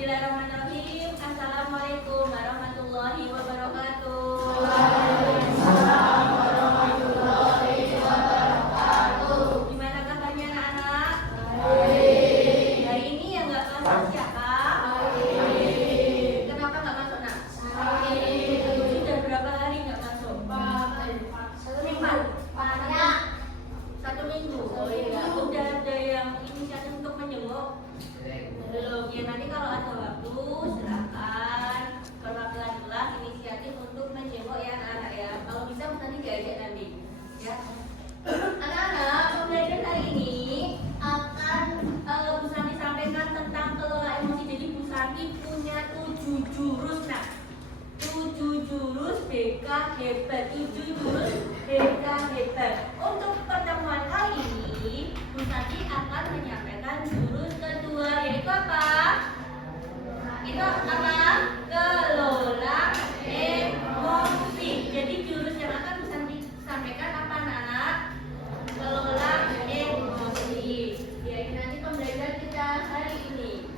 Bismillahirrahmanirrahim. Assalamualaikum warahmatullahi wabarakatuh. Waalaikumsalam warahmatullahi wabarakatuh. Gimana kabarnya anak-anak? Baik. Hari ini yang nggak masuk siapa? Baik. Kenapa nggak masuk nak? Baik. Sudah berapa hari nggak masuk? 4. Banyak. 1 minggu. Oh iya. Udah ada yang inisiatif untuk menjenguk? Belum. Ya nanti kalau ada waktu silakan perwakilan kelas inisiatif untuk menjenguk ya anak-anak ya. Kalau bisa nanti diajak nanti ya. Anak-anak, pembelajaran hari ini akan Bu Santi sampaikan tentang kelola emosi. Jadi Bu Santi punya 7 jurus nak. 7 jurus BK hebat. 7 jurus BK hebat. Untuk pertemuan kali ini Bu Santi akan menyampaikan jurus kedua, yaitu apa? Itu apa? Kelola emosi. Jadi jurus yang akan Bu Santi sampaikan apa anak-anak? Kelola emosi. Ya, ini nanti pembelajaran kita hari ini.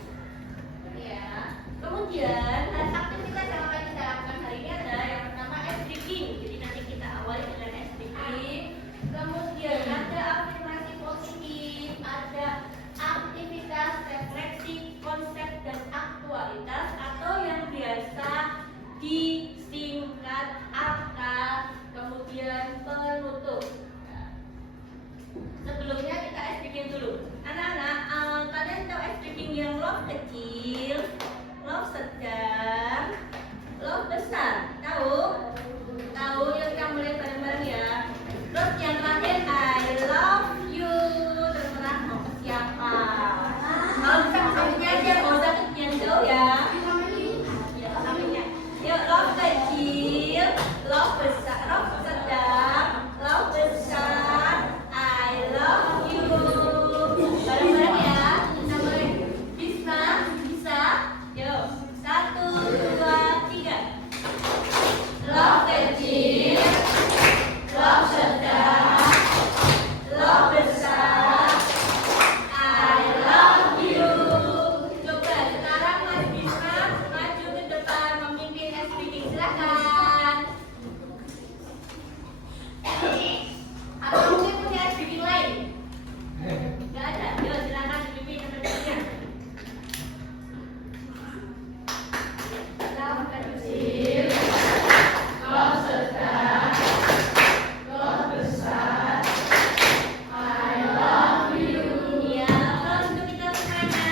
Ya. Kemudian aktivitas yang akan kita lakukan hari ini adalah yang pertama ice breaking. Jadi nanti kita awali dengan ice breaking. Kemudian ada afirmasi positif, ada aktivitas refleksi konsep dan aktualitas atau yang biasa disingkat AK. Kemudian penutup. Sebelumnya kita ice breaking dulu. Anak-anak, kalian tahu ice breaking yang love kecil, love sedang, love besar? Tahu? Tahu? Yuk kita mulai bareng-bareng ya. Terus yang terakhir I love you. Terserah mau ke siapa. Kalau bisa sampingnya aja, nggak usah yang jauh ya. Ya sampingnya. Yuk love kecil, love besar, love sedang, love besar. I love you. Bareng-bareng ya. Kita mulai. Bisa? Bisa? Yuk. 1, 2, 3. Love kecil, love sedang, love besar. I love you. Coba sekarang Mas Bisma maju ke depan memimpin ice breaking. Silakan. Atau mungkin punya ice breaking lain? Gak ada. Yuk silakan dipimpin teman-temannya. Love kecil, Love sedang, love besar. I love you. iya, terus untuk kita semuanya.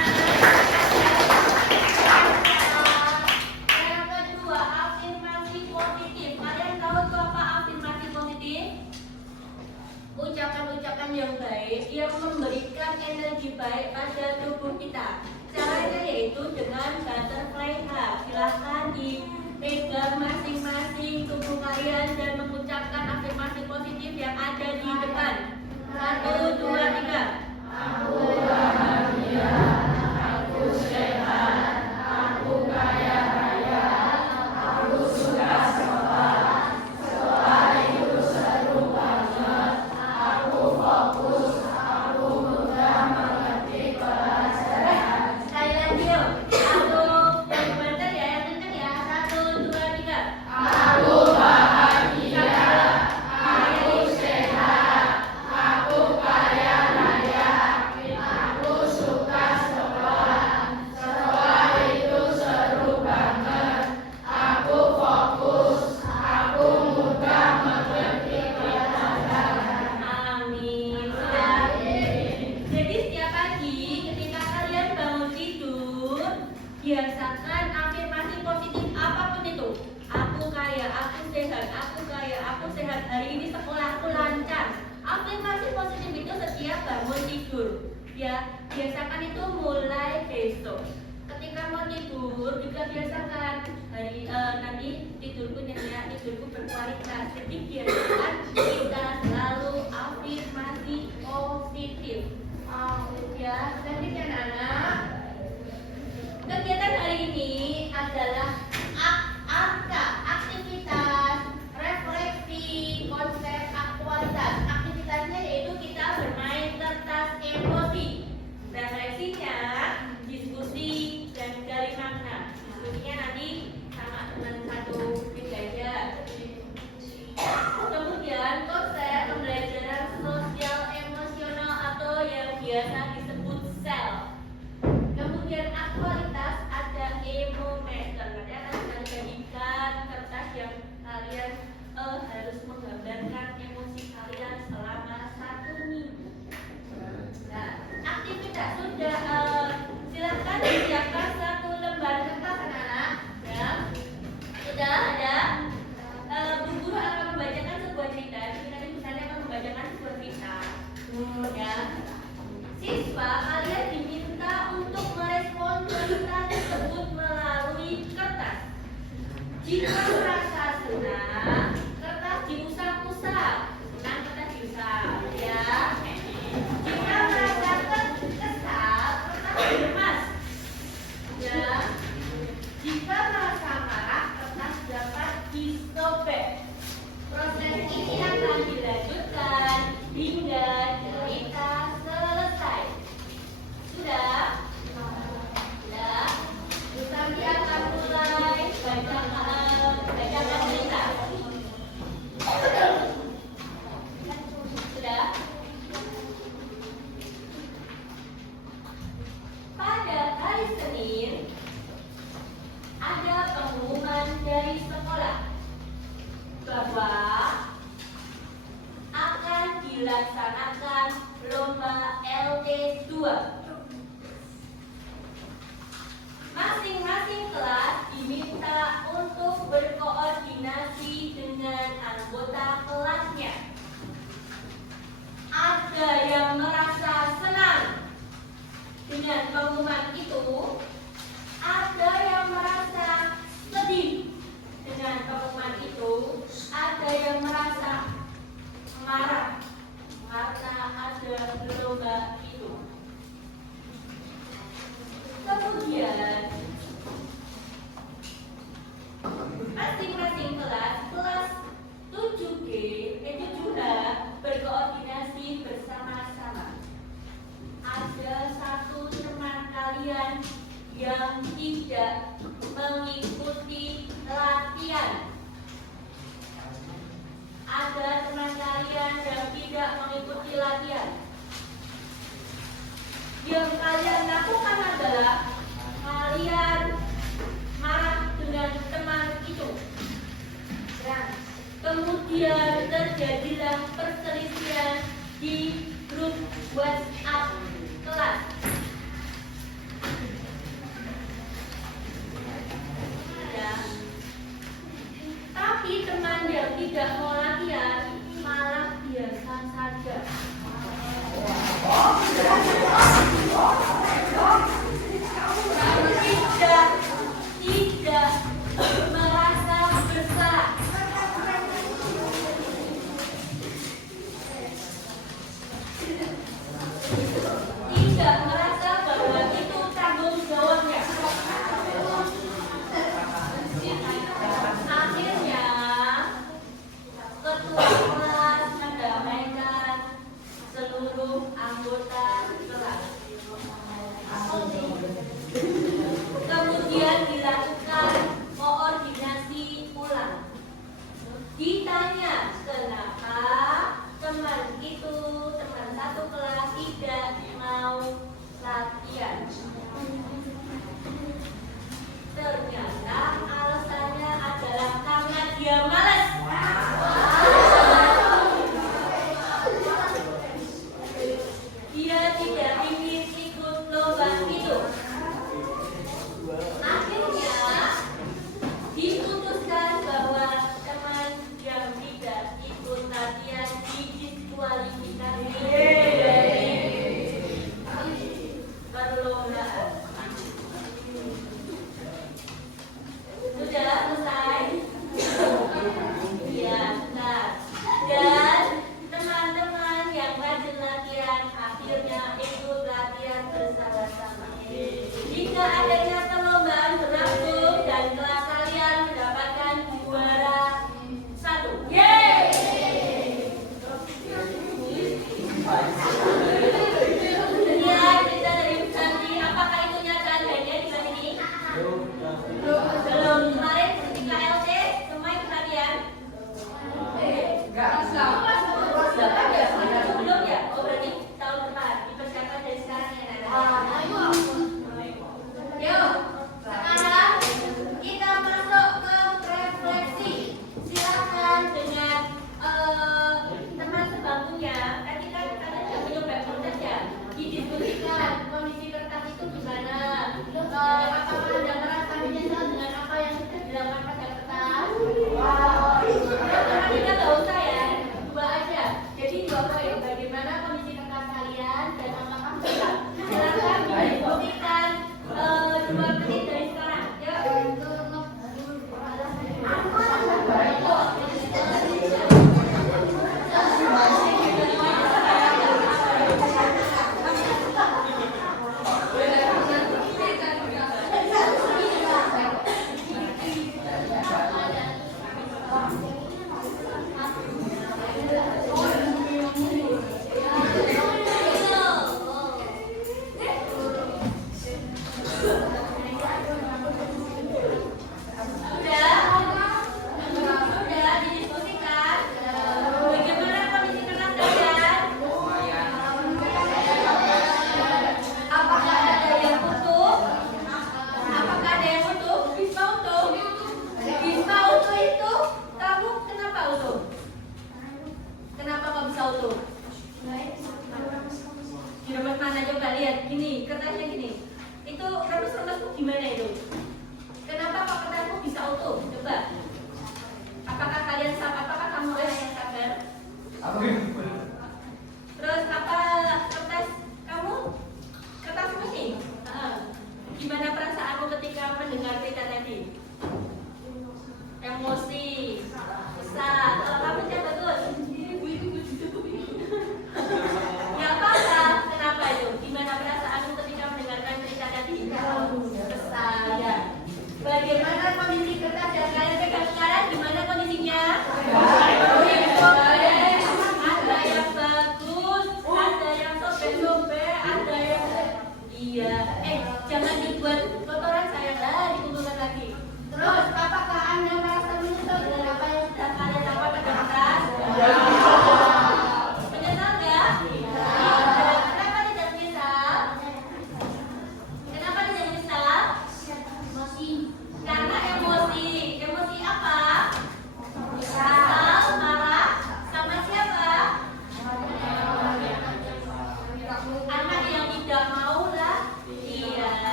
Yang kedua, afirmasi positif. Kalian tahu itu apa afirmasi positif? Ucapan-ucapan yang baik yang memberikan energi baik pada tubuh kita. Caranya yaitu dengan butterfly hug. Silahkan dipegang masing-masing tubuh kalian dan mengucapkan afirmasi positif yang ada di depan. 1, 2, 3. Aku bahagia, aku sehat, aku kaya raya, aku suka sekolah itu seru banget. Aku fokus, aku mudah mengerti pelajaran. Sekali lagi yuk. Aku yang benar ya, yang kencang ya. 1, 2, 3. Aku bahagia, aku sehat, aku kaya raya, aku suka sekolah. Sekolah itu seru banget. Aku fokus, aku mudah mengerti pelajaran. Amin. Sudah. Jadi setiap pagi ketika kalian bangun tidur, biasakan afirmasi positif apapun itu. Aku kaya, aku sehat, aku kaya, aku sehat. Hari ini sekolahku lancar. Afirmasi positif itu setiap bangun tidur. Ya, biasakan itu mulai besok. Ketika mau tidur juga biasakan nanti tidurku nyenyak, tidurku berkualitas. Jadi biasakan kita selalu afirmasi positif. Ya, selanjutnya anak. Kegiatan hari ini adalah aktivitas refleksi konsep aktualitas. Aktivitasnya yaitu kita bermain kertas emosi. Refleksinya diskusi dan gali aktualitas ada emometer. Berarti akan kalian bagikan kertas yang kalian harus menggambarkan emosi kalian selama 1 minggu. Nah, aktivitas sudah silakan disiapkan 1 lembar kertas anak-anak. Ya, sudah ada. Bu Guru akan membacakan sebuah cerita. Jadi nanti misalnya akan membacakan sebuah cerita. Ya, siswa kalian diminta untuk merespon cerita tersebut melalui kertas. Jika merasa senang, kertas diusap-usap. Senang kertas diusap, ya. Jika merasa kesal, kertas diremas, ya. Jika merasa marah, kertas dapat disobek. Proses ini akan dilanjutkan hingga cerita selesai. Sudah? Sudah? Nanti akan mulai bacakan cerita. Sudah? Pada hari Senin ada pengumuman dari sekolah bahwa akan dilaksanakan lomba LT2. Masing-masing kelas diminta untuk berkoordinasi dengan anggota kelasnya. Ada yang merasa senang dengan pengumuman itu, ada yang merasa sedih dengan pengumuman itu, ada yang merasa marah karena ada lomba itu. Kemudian masing-masing kelas 7G, 7H berkoordinasi bersama-sama. Ada 1 teman kalian yang tidak mengikuti latihan. Ada teman kalian yang tidak mengikuti latihan. Yang kalian lakukan adalah kalian marah dengan teman itu. Dan kemudian terjadilah perselisihan di grup WhatsApp kelas. Ya. Tapi teman yang tidak mau latihan malah biasa saja. Tidak merasa bersalah. Tidak merasa bahwa itu tanggung jawabnya. Akhirnya ketua kelas mendamaikan seluruh anggota kelas. Kemudian dilakukan koordinasi ulang. Ditanya kenapa teman itu, teman satu kelas tidak mau latihan. Ternyata alasannya adalah karena dia malas. Dia tidak ingin ikut lomba itu. Akhirnya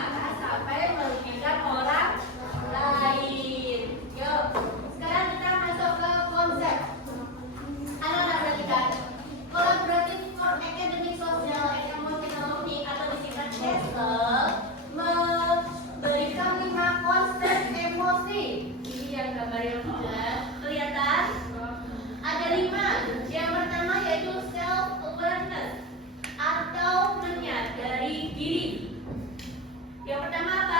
semangat sampai merugikan orang lain. Yuk, sekarang kita masuk ke konsep. Anak-anak perhatikan. Collaborative for academic, social, and emotional learning atau disingkat CESL memberikan 5 konsep emosi. Ini yang gambarnya kelihatan. Ada 5. Yang pertama yaitu self awareness atau menyadari diri. Yang pertama apa?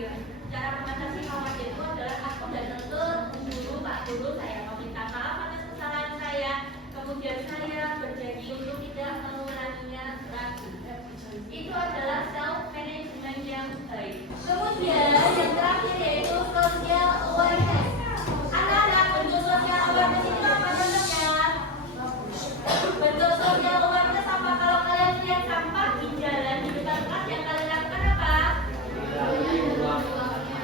khawatir. Cara mengatasi khawatir itu adalah aku datang ke guru, Pak Guru, saya meminta maaf atas kesalahan saya. Kemudian saya berjanji untuk tidak mengulanginya lagi. Itu adalah self management yang baik. Kemudian yang terakhir yaitu social awareness. Anak-anak, bentuk social awareness itu apa contohnya? Bentuk social awareness apa? Kalau kalian lihat sampah di jalan di depan kelas, yang kalian lakukan apa?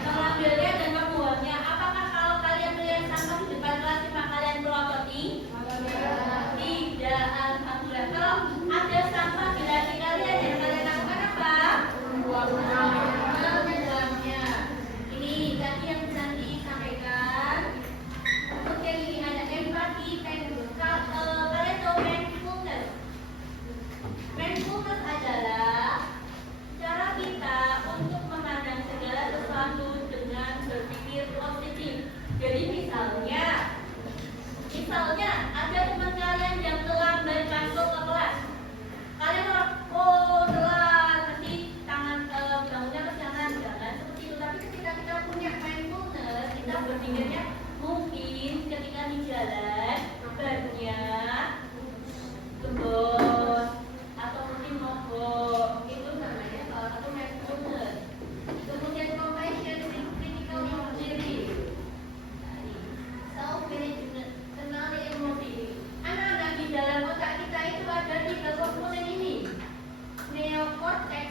Mengambilnya dan membuangnya. Apakah kalau kalian melihat sampah di depan kelas cuma kalian melototi? Tidak, alhamdulillah. Kalau ada sampah di lantai kalian, yang kalian lakukan apa? Membuangnya. Ini tadi yang bisa disampaikan. Kemudian ini ada empati, kalian tahu mindfulness. Mindfulness adalah cara kita untuk memandang segala sesuatu dengan berpikir positif. Jadi misalnya ada teman kalian yang terlambat masuk ke kelas. Kalian orang, oh telat, nanti tangan bangunnya ke jangan seperti itu. Tapi ketika kita punya mindfulness, kita berpikirnya mungkin ketika di jalan banyak gembos atau mungkin mogok, itu namanya salah satu mindfulness. Kemudian compassion, critical thinking, self management, kenali emosi. Anak-anak, di dalam otak kita itu ada 3 komponen ini: neocortex,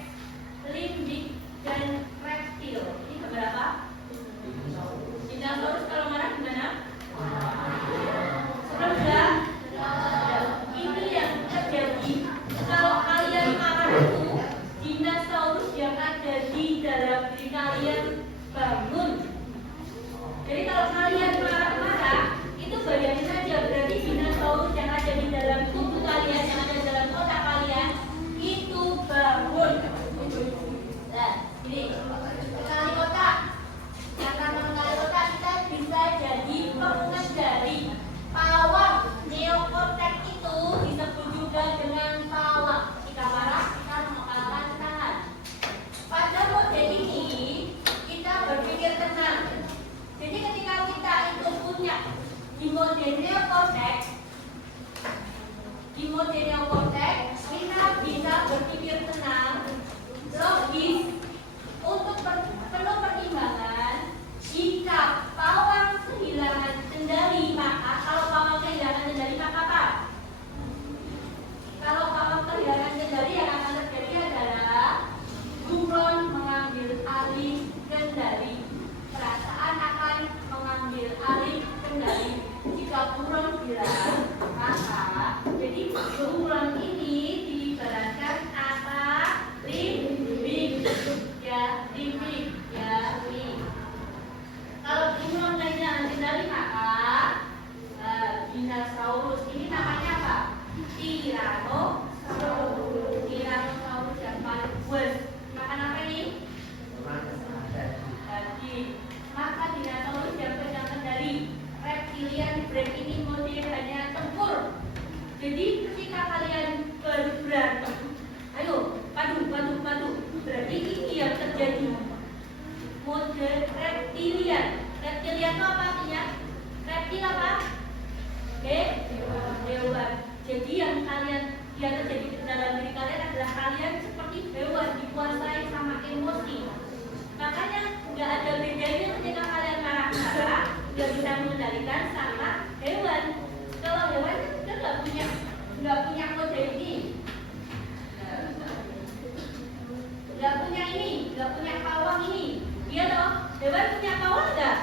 limbic, dan reptil. Ini berapa? Dinosaurus kalau marah gimana? Serem nggak? Ini yang terjadi kalau kalian marah itu, dinosaurus yang ada di dalam diri kalian bangun. Jadi kalau kalian marah-marah, itu bayangin saja, berarti dinosaurus yang ada di dalam tubuh kalian, yang ada di dalam otak kalian, itu bangun. Nah, ini kenali otak. Yang karena mengenali otak, kita bisa jadi pengendali. Pawang, neokortex itu disebut juga dengan pawang. Jika marah, kita mengekalkan tangan. Pada model ini, kita berpikir tenang. Jadi ketika kita itu punya di model neokortex, kita bisa berpikir tenang, logis, untuk penuh pertimbangan. Jika pawang kehilangan kendali, maka kalau pawang kehilangan kendali, maka apa? Kalau pawang kehilangan kendali, yang akan terjadi adalah buron mengambil alih kendali. Perasaan akan mengambil alih kendali. Jika buron hilang, maka jadi buron ini diibaratkan apa? Limbik, ya, limbik, ya, limbik. Kalau buron kehilangan kendali, maka dinosaurus ini namanya apa? Tyrannosaurus yang paling buas. Makan apa ini? Daging. Maka dinosaurus yang pegang kendali. Reptilian brain ini model hanya tempur. Jadi ketika kalian berantem, ayo padu. Berarti ini yang terjadi. Mode reptilian. Reptilian itu apa artinya? Reptil apa? Hewan. Jadi yang terjadi di dalam diri kalian adalah kalian seperti hewan, dikuasai sama emosi. Makanya nggak ada bedanya ketika kalian marah-marah, nggak bisa mengendalikan sama hewan. Kalau hewan kan kita nggak punya kode ini, nggak punya pawang ini. Iya toh? Hewan punya pawang nggak?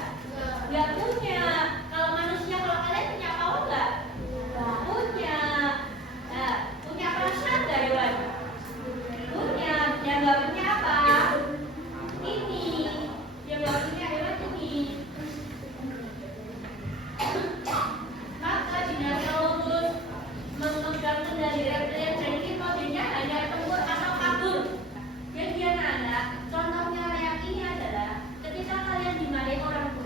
Nggak punya. Kalau manusia, kalau kalian punya pawang nggak? Nggak punya. Nah, punya perasaan nggak hewan? Punya. Yang nggak punya apa? Ini. Yang nggak punya hewan ini. Maka dinosaurus memegang kendali reptilian, dan ini modelnya hanya tempur atau kabur. Jadi anak-anak, contohnya yang ini adalah ketika kalian dimarahi orang tua.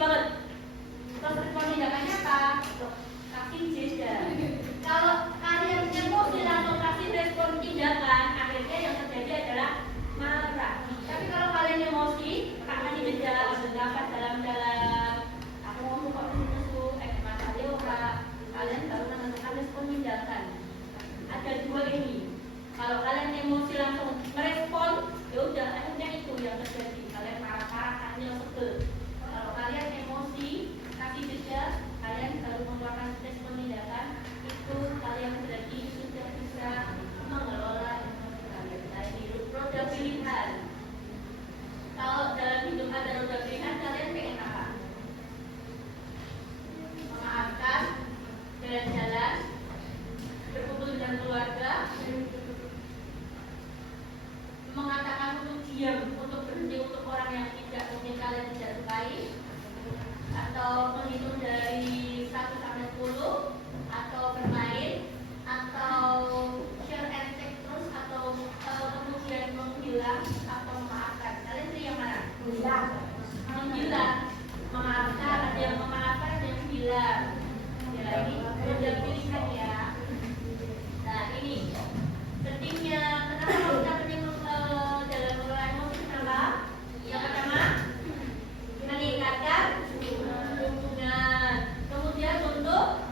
banget. Terus respon tindakannya apa? Kasih jeda. Kalau kalian emosi langsung kasih respon tindakan, akhirnya yang terjadi adalah marah. Tapi kalau kalian emosi, kasih jeda, ambil nafas dalam-dalam. Aku ngomong kok nesu, mata leora. Kalian baru menentukan respon tindakan. Ada dua ini. Kalau kalian emosi langsung merespon, ya udah akhirnya itu yang terjadi. Kalian marah-marah, kalian sebel. Kalau kalian emosi, kasih jeda, kalian baru mengeluarkan respon tindakan, itu kalian berarti sudah bisa mengelola emosi kalian. Jadi roda pilihan. Kalau dalam hidup ada roda pilihan, kalian pengen apa? Memaafkan, jalan-jalan, berkumpul dengan keluarga, mengatakan untuk diam, untuk berhenti untuk orang yang tidak mungkin kalian tidak sukai, atau menghitung dari 1 sampai 10, atau bermain, atau share and take terus, atau kemudian menghilang, atau memaafkan. Kalian pilih yang mana? Menghilang, memaafkan, ada yang memaafkan, ada yang menghilang. Ya lagi, udah pilihan ya. Nah ini pentingnya, kenapa kita penting dalam mengelola emosi? Kenapa? Yang pertama, meningkatkan hubungan, kemudian untuk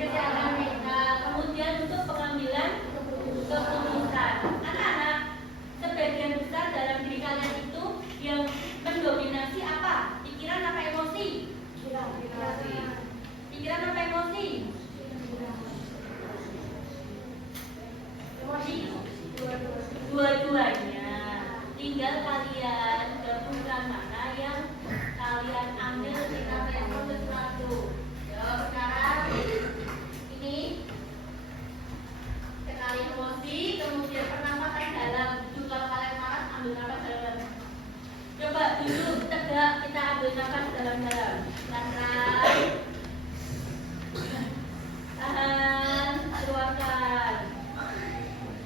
kesehatan mental, kemudian untuk pengambilan keputusan. Anak-anak, sebagian besar dalam diri kalian itu yang mendominasi apa? Pikiran apa emosi? Pikiran apa emosi? Emosi dua-duanya. Tinggal kalian gabungkan mana yang kalian ambil ketika respon sesuatu. Jawab sekarang. Ini sekali emosi, kemudian pernapasan dalam. Juga kalian marah, ambil nafas dalam-dalam. Coba duduk tegak, kita ambil nafas dalam-dalam. Tahan, tahan, keluarkan.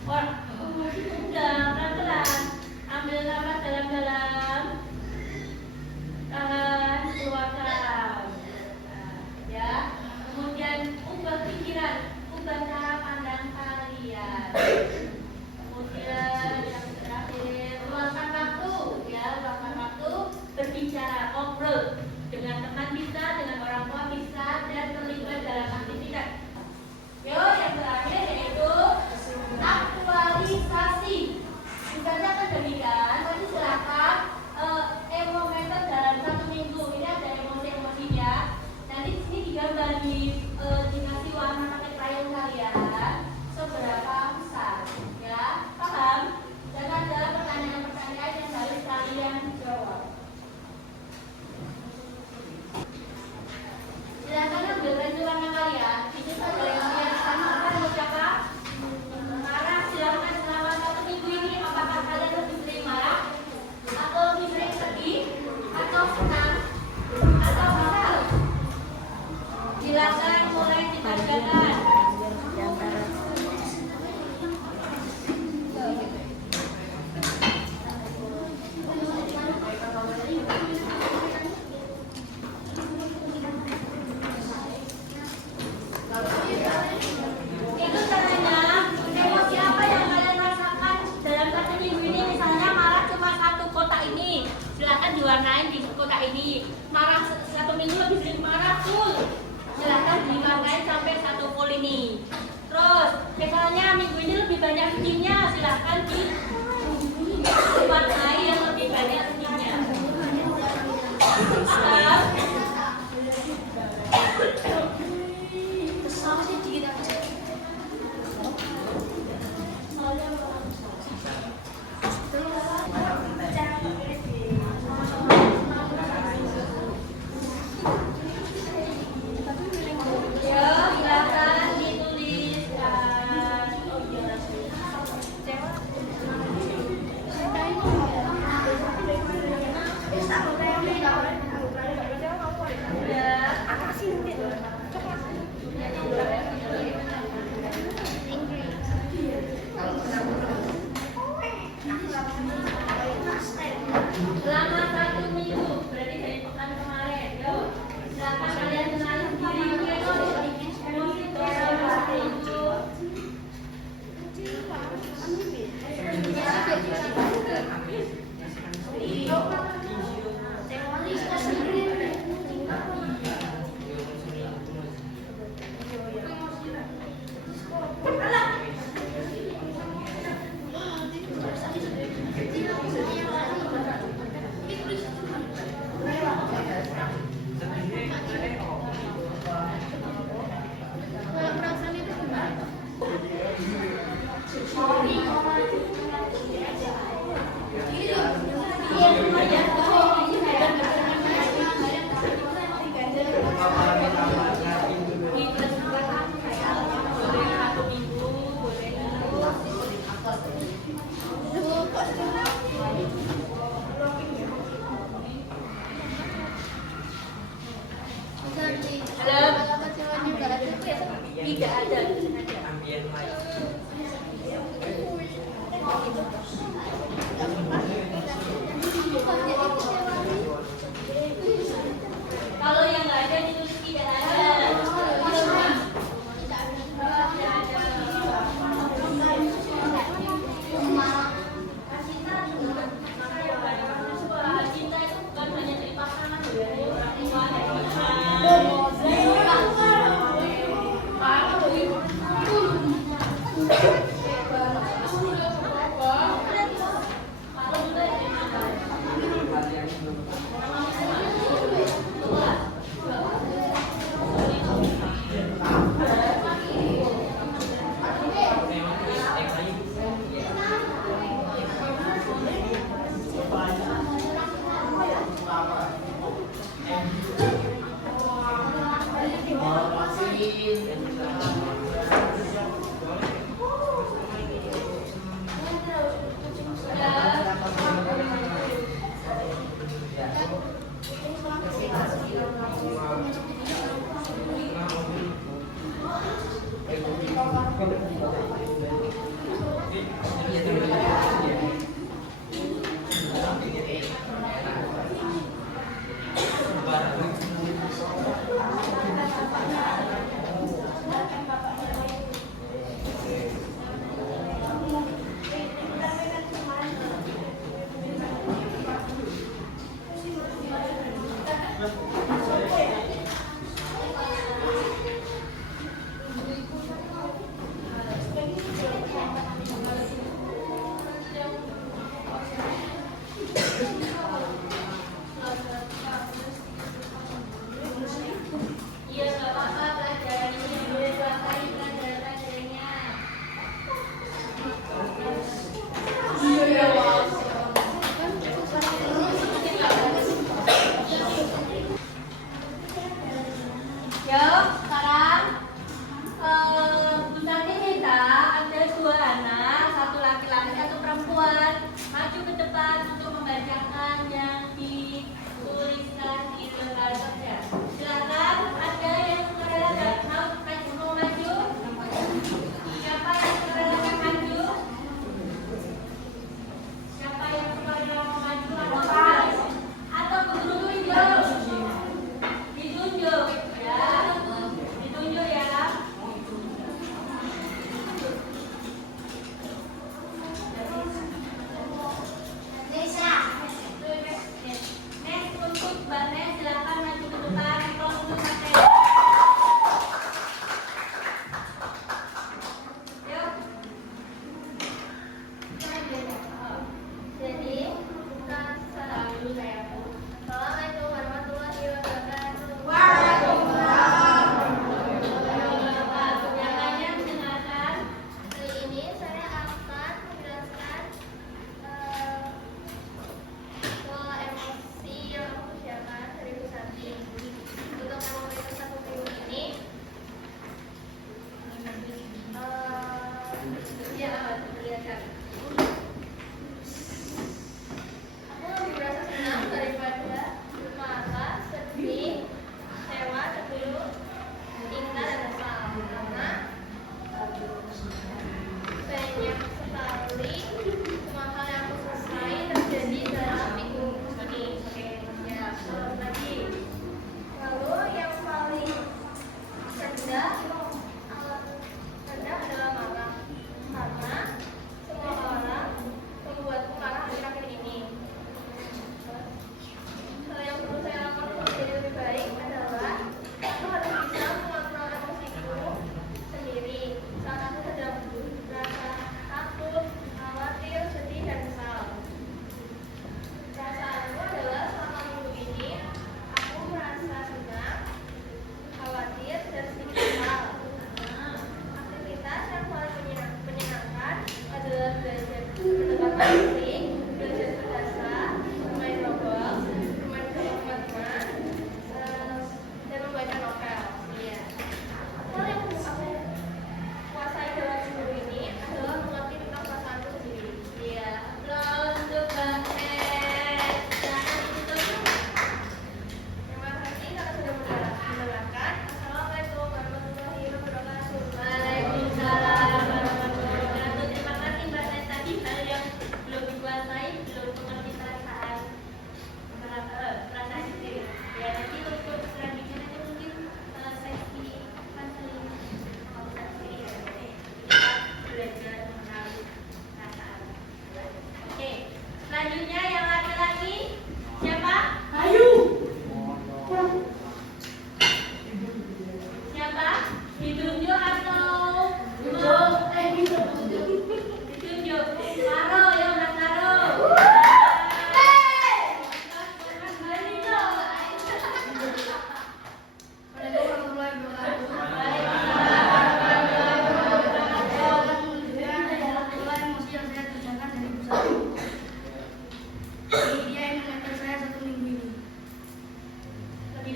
Udah, pelan-pelan. Ambil nafas dalam-dalam. Tahan, keluarkan. Ya. Kemudian ubah pikiran, ubah cara pandang kalian. Kemudian yang terakhir, luangkan waktu, ya, luangkan waktu berbicara, ngobrol dengan teman bisa, dengan orang tua bisa, dan terlibat dalam aktivitas. Yo, yang terakhir yaitu aktualisasi. Misalnya demikian, nanti silakan emometer dalam 1 minggu. Ini ada emosi-emosinya. Nanti di sini digambar dikasih warna pakai crayon kalian seberapa besar, ya, paham? Dan ada pertanyaan-pertanyaan yang harus kalian jawab. Silakan ambil pensil warna kalian. Ini saja yang kalian sama apa mau siapa? Marah. Silakan selama 1 minggu ini apakah kalian lebih sering marah atau lebih sering sedih atau senang atau kesal? Silakan mulai dikerjakan. Itu caranya, emosi apa yang kalian rasakan dalam 1 minggu ini? Misalnya marah cuma 1 kotak ini, silakan diwarnain di kotak ini. Marah 1 minggu lebih sering marah full, silakan diwarnain sampai 1 full ini. Terus misalnya minggu ini lebih banyak sedihnya, silakan diwarnai yang lebih banyak sedihnya. Paham? Ya, silakan dituliskan. Oh iya. Tidak ada, sengaja. Ambient light. Kalau yang nggak ada ditulis tidak ada. Cinta itu bukan hanya dari pasangan, dari orang tua, dari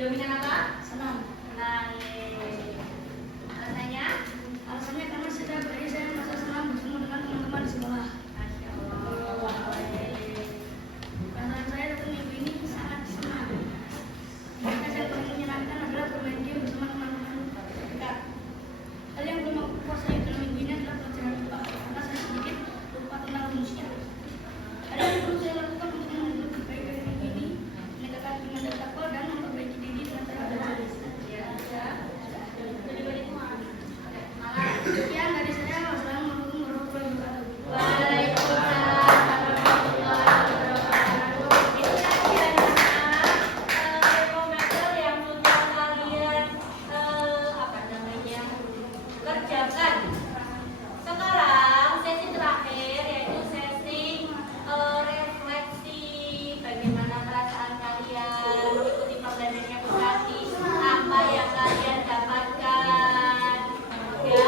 dominan apa? Senang. Alasannya? Alasannya karena setiap hari saya merasa senang bertemu dengan teman-teman di sekolah. Masya Allah. Perasaan saya tentang minggu ini sangat senang. Karena saya paling menyenangkan adalah bermain game bersama teman-teman dekat. Hal yang belum aku kuasai dalam minggu ini adalah pelajaran IPA karena saya sedikit lupa tentang rumusnya. Ada yang perlu saya lakukan untuk menjadi lebih baik dari minggu ini, menegakkan iman dan takwa dan memperbaiki diri dengan cara belajar. Sekian dari saya. Wassalamualaikum warahmatullahi wabarakatuh. Waalaikumsalam warahmatullahi wabarakatuh. Itu tadi adalah termometer yang sudah kalian kerjakan. Sekarang sesi terakhir yaitu sesi refleksi bagaimana perasaan kalian mengikuti pembelajarannya Bu Santi, apa yang kalian dapatkan. Ya,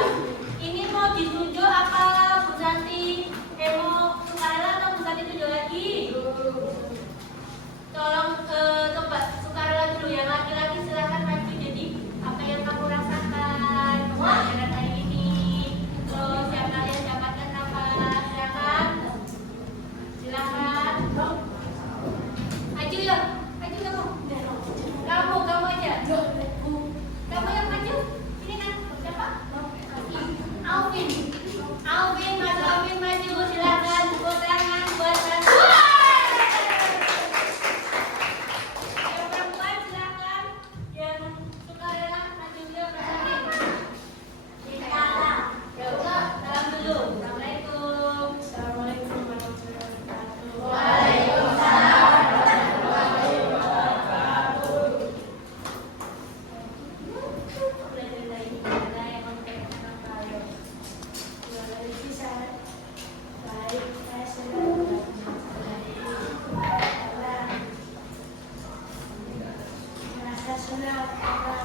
ini mau ditunjuk apa Bu Santi? Mau sukarela atau Bu Santi tunjuk lagi? Tolong coba sukarela dulu, yang laki-laki silahkan maju. Jadi apa yang kamu rasakan pembelajaran hari ini? Terus yang kalian dapatkan apa? Silakan. Silakan. Maju ya, maju kamu. Kamu aja. Kamu yang maju. Ini kan siapa? Alvin. Mas Alvin maju, silakan. Tepuk tangan buat Santi. Yang perempuan silakan. Yang sukarela maju juga Mas Alvin. Bismillah. Coba salam dulu. Assalamualaikum. Assalamualaikum warahmatullahi wabarakatuh. Waalaikumsalam warahmatullahi wabarakatuh. Belajar dari gimana yang mempraktekkan apa ya? Dari saya baik, saya senang merasa senang karena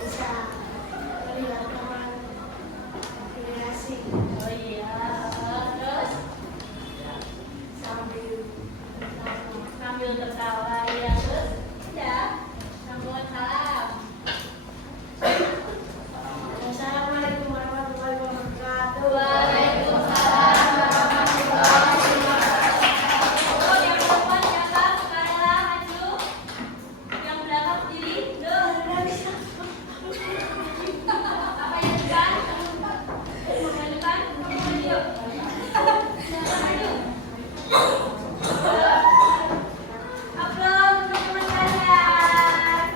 bisa melihat teman generasi Oh iya, terus sambil tertawa ya, terus udah sambung salam. Assalamualaikum warahmatullahi wabarakatuh. Waalaikumsalam warahmatullahi wabarakatuh. Yang perempuan siapa? Sukarela maju. Yang belakang berdiri. Loh. Apa yang depan? Yang depan? Maju. Maju. Aplaus untuk teman kalian.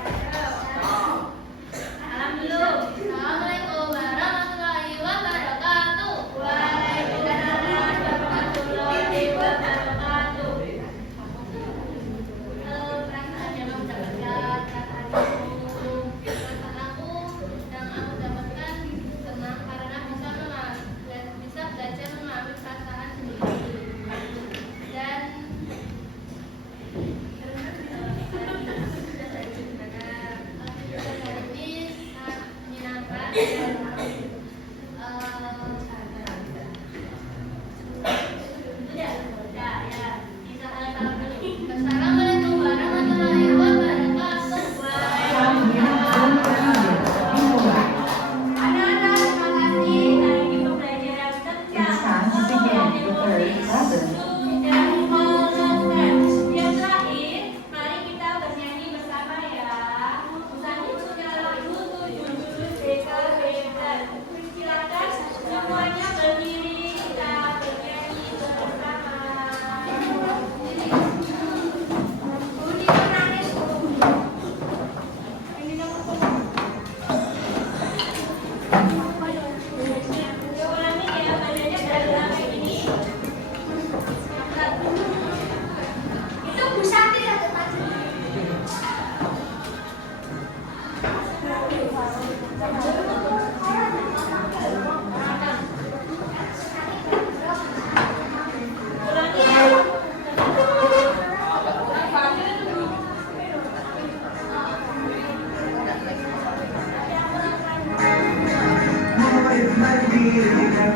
Salam dulu. Assalamualaikum warahmatullahi wabarakatuh. Waalaikumsalam warahmatullahi wabarakatuh. Perasaan yang kamu dapatkan saat hari itu. Perasaan aku yang aku dapatkan senang karena bisa belajar memahami perasaan sendiri dan ini sangat menyenangkan dan Assalamualaikum warahmatullahi wabarakatuh. Anak-anak, terima kasih. Hari ini pembelajaran tentang emosi dan perasaan. Yang terakhir, mari kita bernyanyi bersama ya. Santi punya lagu 77 DKB. Silakan semuanya berdiri, kita bernyanyi bersama. Budi menangis. Ini nomor ulangi ya, badannya dari sampai ini. Itu Bu Santi yang depan. Ulangi ya. Mulai lagi dengan